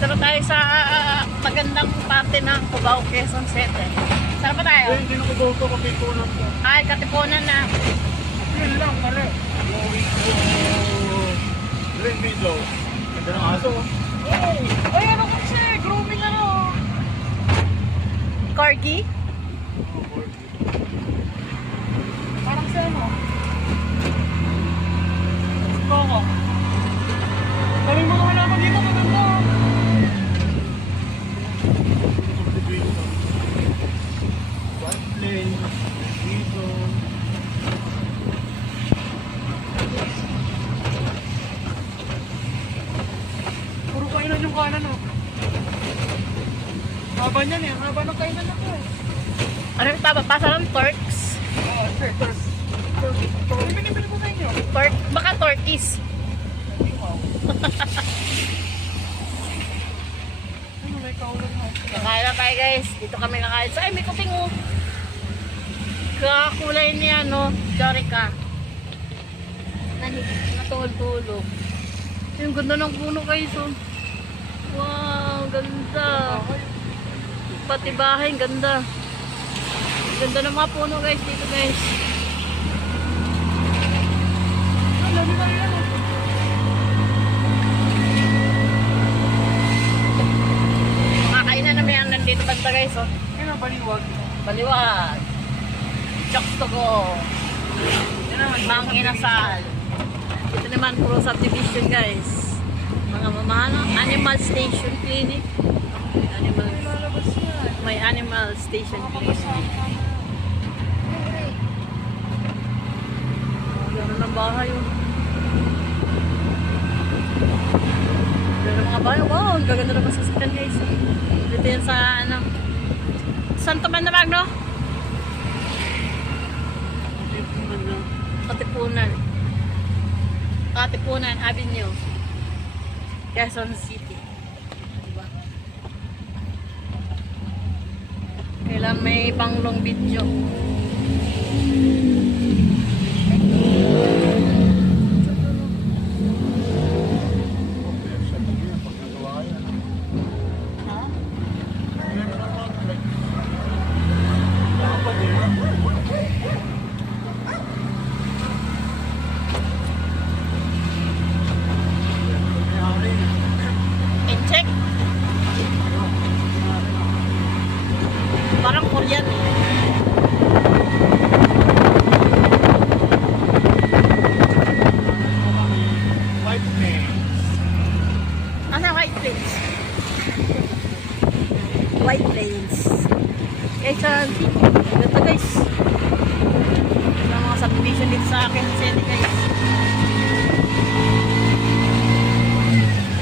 Dito na tayo sa magandang parte ng Cubao, Quezon City. Saan pa tayo? Hindi na Cubao to, Katipunan to. Ay, Katipunan na. Yun lang, pare. Green Meadow. Ganda ng aso. Ay, ano kasi? Grooming ano? Corgi? Parang sa ano? Koko. Galing mga halaman dito, maganda. White Plains, dito. Puro kainan yung kanan, oh. Haba niyan eh. Haba ng kainan ako eh. Ano yung taba? Pasa ng Turks? Oo, Turks. Pinipili ko sa inyo. Baka Turkish. Ano, may kaulan mo. Kakain na tayo guys. Dito kami kakain. Ay, may kuting oh. Kakulay niya, no? Jorica. Natulog-tulog. Yung ganda ng puno guys, oh. Wow, ganda. Pati bahay, ganda. Ganda ng mga puno guys dito guys. Ang dami na yan, oh. Makakainan namin ang nandito basta guys, oh. Ano, baliwag? Baliwag. Chokes to go. Mang Inasal. Ito naman puro subdivision guys. Mga mamahal. Animal Station Clinic. May Animal Station Clinic. Gano'n ng bahay yun. Gano'n ng mga bahay. Wow, ang gaganda naman sa sasakyan guys. Dito yan sa ano. Santo Banda Magno? Katipunan. Katipunan Avenue. Quezon City. Diba? Kailan may panglong video. Ha? Check. Parang Korean eh. White Plains. Ano White Plains? White Plains. Guys, ganda guys. May mga subdivision dito sa akin. City guys.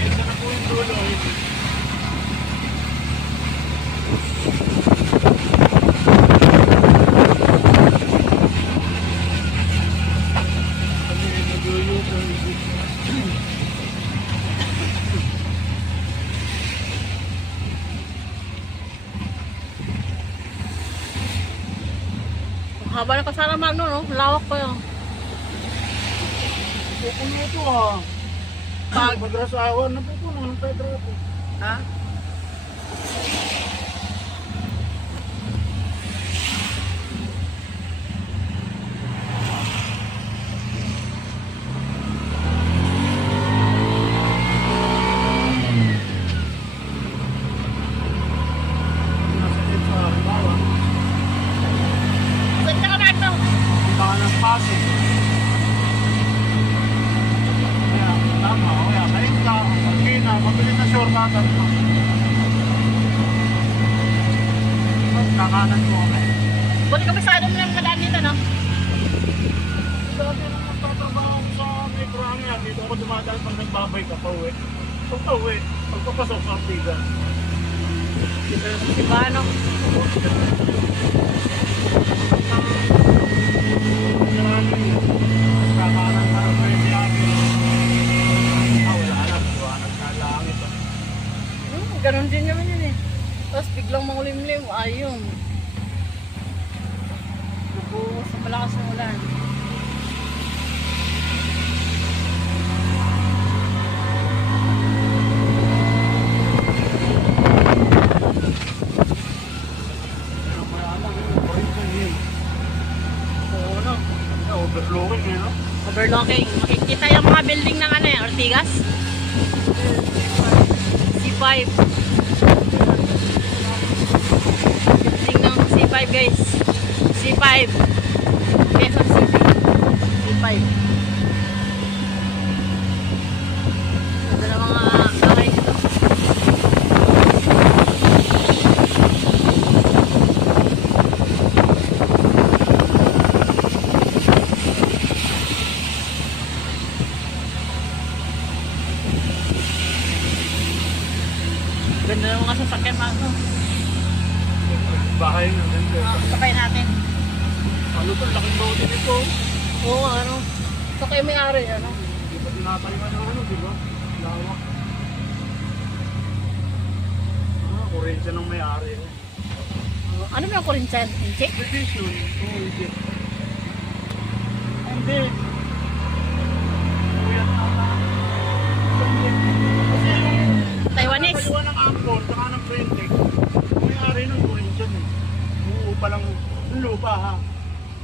Ito na po yung dulo. Haba na pasara Magno, no? Lawak pa yun. Pupuno ito ha. Pag Madrasawan na pupuno ng Pedro ito. ha? Nasa sa Halimbawa. Saan ka Magno? Baka ng Pasig. Kaya, tama. Kaya, Kalinta, Pagkina, mabilis na shortcutan mo. Kakanan ko kami. Buti kabisado mo lang madaan dito, no? Dati nung magtatrabaho ako sa metro yan, dito ako dumadaan pag nagbabay ka, pauwi. Pag pauwi, pagpapasok sa Artigan. Dito na si Bano. Kakanan na rin kayo si Abi. Wala na, buwanag na langit. Ganun din naman yun eh. Tapos biglang mangulimlim. Ayun. Bubuhos sa malakas ng ulan. parking. Makikita yung mga building ng ano eh, Ortigas. C5. Building ng C5 guys. C5. Quezon City. C5. Ganda ng mga bahay dito. Ganda ng mga sasakyan mga to. Bahay na ganda. Sakay natin. Ano to, laking bote nito. Oo, ano. Sakay may-ari, ano. Di ba tinatayuan ng ano, di ba? Lawak. Kurensya ng may-ari. Ano ba yung kurinsan? Check? Division. Oo, hindi. Hindi. Kuya tata. Kasi yung Taiwanese. kaliwa ng angkor, saka ng printing, may-ari ng kurensya eh. Umuo pa lang, yung lupa ha.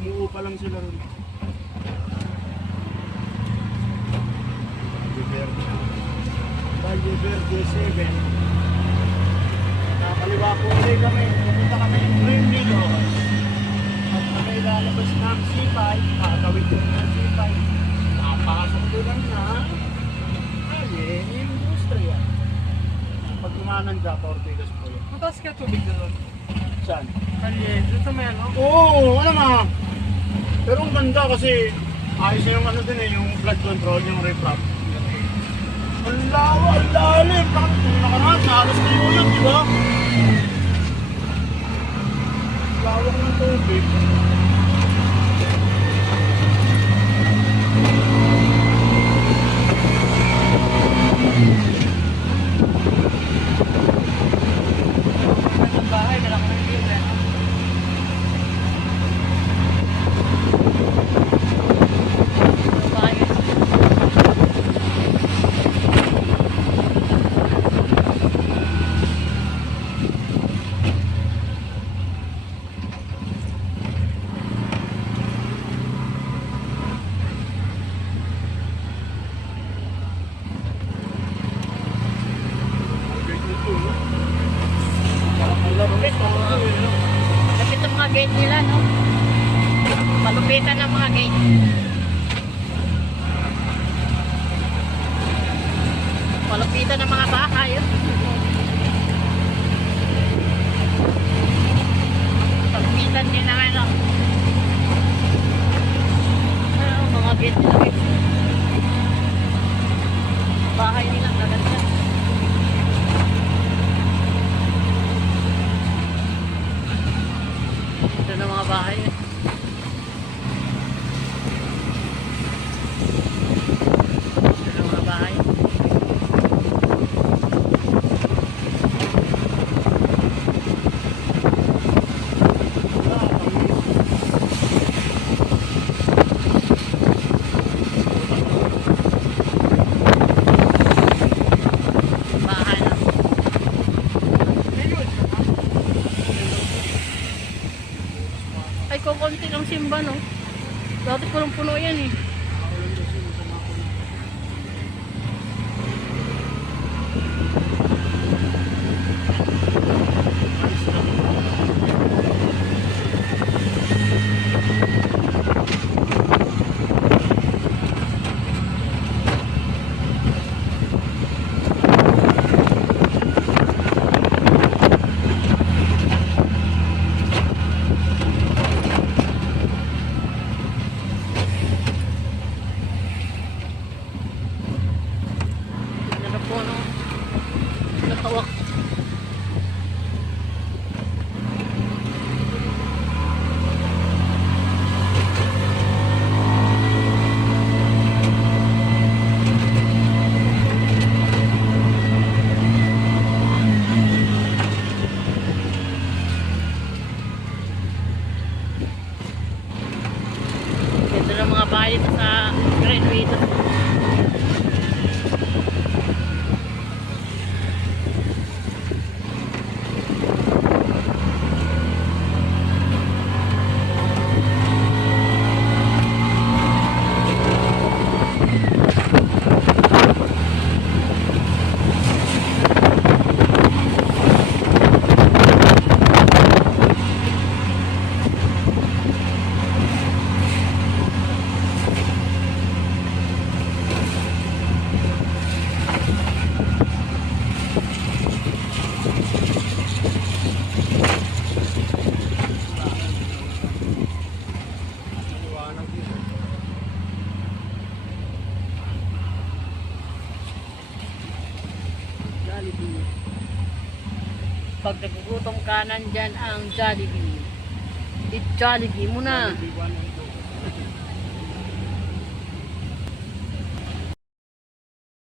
Umuo pa lang sila rin. Valle Verde 7. Nakakaliwa po ulit kami. Pupunta kami ng Green Meadows. At kami lalabas ng C5. Kakawin ko ng C5. Nakapasok doon na Alien Industrial. Pag kumanan ka, Ortigas po yun. Mataas ka tubig doon. Saan? Kalye, doon sa may ano? Oo, ano ma? Pero ang ganda kasi ayos na yung ano din eh, yung flood control, yung reflux. Ang lawa, ang lalim. Bakit nakaraan, naalas na yun, di ba? Lawak ng tubig. Sa bahay, malaki ng libre. Bahay. Lapit ang mga gate nila, no? Malupitan ang mga gate. Malupitan ang mga bahay, oh. Malupitan din ang ano. Mga gate nila, guys. Bahay nila, gaganda. Ito na mga bahay. Ito na mga bahay. Bahay na. Ay, kukunti lang simba, no? Dati punong-puno yan, eh. Ganda na po, no? Nakawak. Ganda ng mga bahay dito sa Greenway dito. Jollibee. Pag nagugutom ka, nandyan ang Jollibee. I-Jollibee mo na. Jollibee 1 and 2.